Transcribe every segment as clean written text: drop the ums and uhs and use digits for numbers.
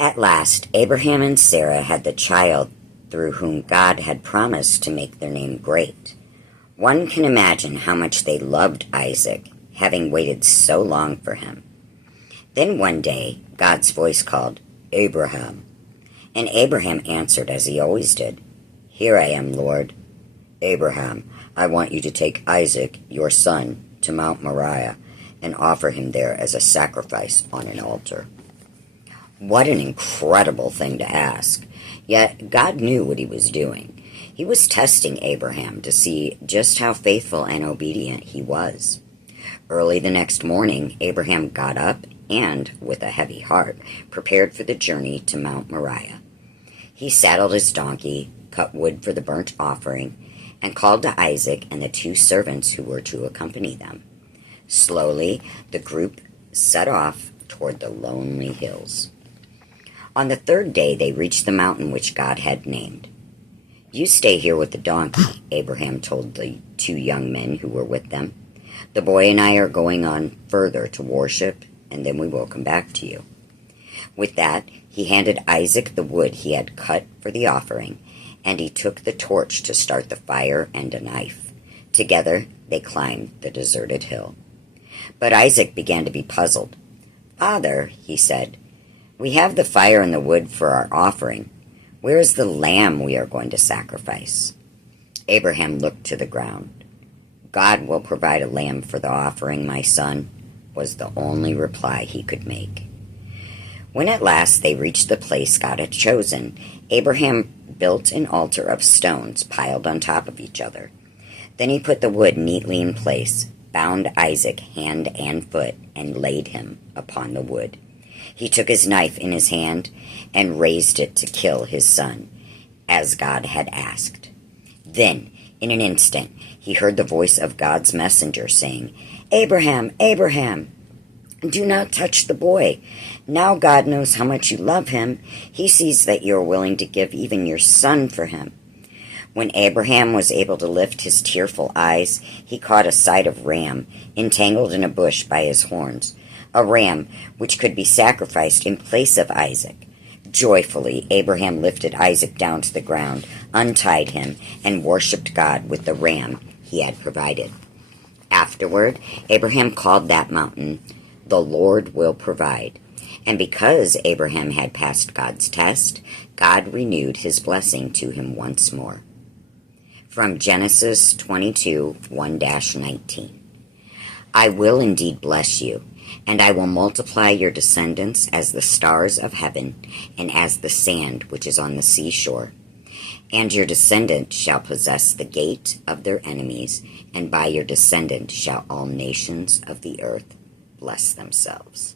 At last, Abraham and Sarah had the child through whom God had promised to make their name great. One can imagine how much they loved Isaac, having waited so long for him. Then one day, God's voice called, "Abraham." And Abraham answered as he always did, "Here I am, Lord." "Abraham, I want you to take Isaac, your son, to Mount Moriah and offer him there as a sacrifice on an altar." What an incredible thing to ask. Yet God knew what he was doing. He was testing Abraham to see just how faithful and obedient he was. Early the next morning, Abraham got up and, with a heavy heart, prepared for the journey to Mount Moriah. He saddled his donkey, cut wood for the burnt offering, and called to Isaac and the two servants who were to accompany them. Slowly, the group set off toward the lonely hills. On the third day, they reached the mountain which God had named. "You stay here with the donkey," Abraham told the two young men who were with them. "The boy and I are going on further to worship, and then we will come back to you." With that, he handed Isaac the wood he had cut for the offering, and he took the torch to start the fire and a knife. Together, they climbed the deserted hill. But Isaac began to be puzzled. "Father," he said, "we have the fire and the wood for our offering. Where is the lamb we are going to sacrifice?" Abraham looked to the ground. "God will provide a lamb for the offering, my son," was the only reply he could make. When at last they reached the place God had chosen, Abraham built an altar of stones piled on top of each other. Then he put the wood neatly in place, bound Isaac hand and foot, and laid him upon the wood. He took his knife in his hand and raised it to kill his son, as God had asked. Then, in an instant, he heard the voice of God's messenger saying, "Abraham, Abraham, do not touch the boy. Now God knows how much you love him. He sees that you are willing to give even your son for him." When Abraham was able to lift his tearful eyes, he caught a sight of ram entangled in a bush by his horns, a ram which could be sacrificed in place of Isaac. Joyfully, Abraham lifted Isaac down to the ground, untied him, and worshipped God with the ram he had provided. Afterward, Abraham called that mountain, "The Lord Will Provide." And because Abraham had passed God's test, God renewed his blessing to him once more. From Genesis 22, 1-19. "I will indeed bless you, and I will multiply your descendants as the stars of heaven and as the sand which is on the seashore. And your descendant shall possess the gate of their enemies, and by your descendant shall all nations of the earth bless themselves."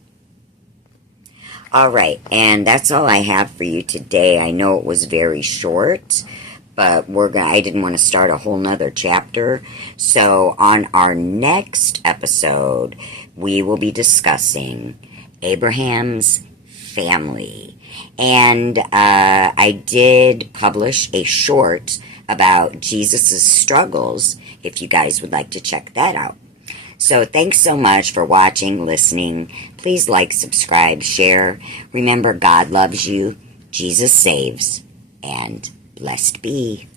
All right, and that's all I have for you today. I know it was very short, but I didn't want to start a whole nother chapter. So on our next episode, we will be discussing Abraham's family. And I did publish a short about Jesus' struggles, if you guys would like to check that out. So thanks so much for watching, listening. Please like, subscribe, share. Remember, God loves you, Jesus saves, and blessed be.